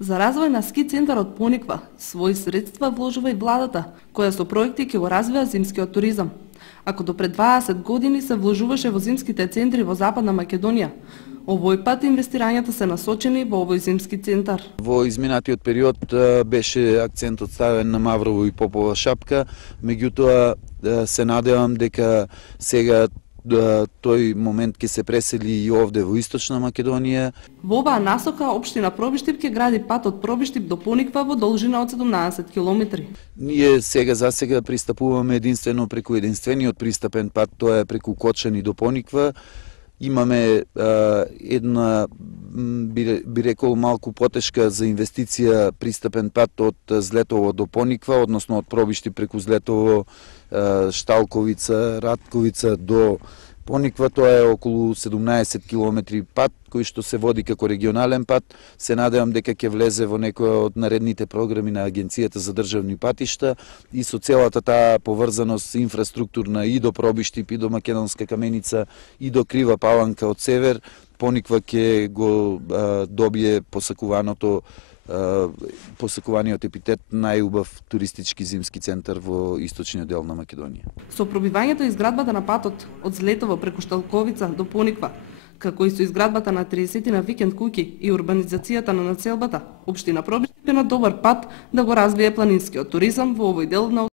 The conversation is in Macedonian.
За развој на ски центарот Пониква, своји средства вложува и владата, која со проекти ќе го развива зимскиот туризам. Ако до пред 20 години се вложуваше во зимските центри во Западна Македонија, овој пат инвестирањата се насочени во овој зимски центар. Во изминатиот период беше акцентот ставен на Маврово и Попова шапка, меѓутоа се надевам дека сега тој момент ќе се пресели и овде во Источна Македонија. Во оваа насока општина Пробиштип ќе гради пат од Пробиштип до Пониква во должина од 17 километри. Ние засега пристапуваме единствено преку единствениот пристапен пат, тоа е преку Кочани до Пониква. Имаме една, би рекол, малку потешка за инвестиција пристапен пат од Злетово до Пониква, односно од Пробиштип преку Злетово, Шталковица, Радковица до Пониква. Тоа е околу 17 километри пат, кој што се води како регионален пат. Се надевам дека ќе влезе во некоја од наредните програми на Агенцијата за државни патишта и со целата таа поврзаност инфраструктурна и до Пробиштип, и до Македонска Каменица, и до Крива Паланка од север, Пониква ќе го добие посакуваниот епитет најубав туристички зимски центар во источниот дел на Македонија. Со пробивањето и изградбата на патот од Злетово преку Шталковица до Пониква, како и со изградбата на 30 на викенд куќи и урбанизацијата на населбата, општина Пробиштип е на добар пат да го развие планинскиот туризам во овој дел на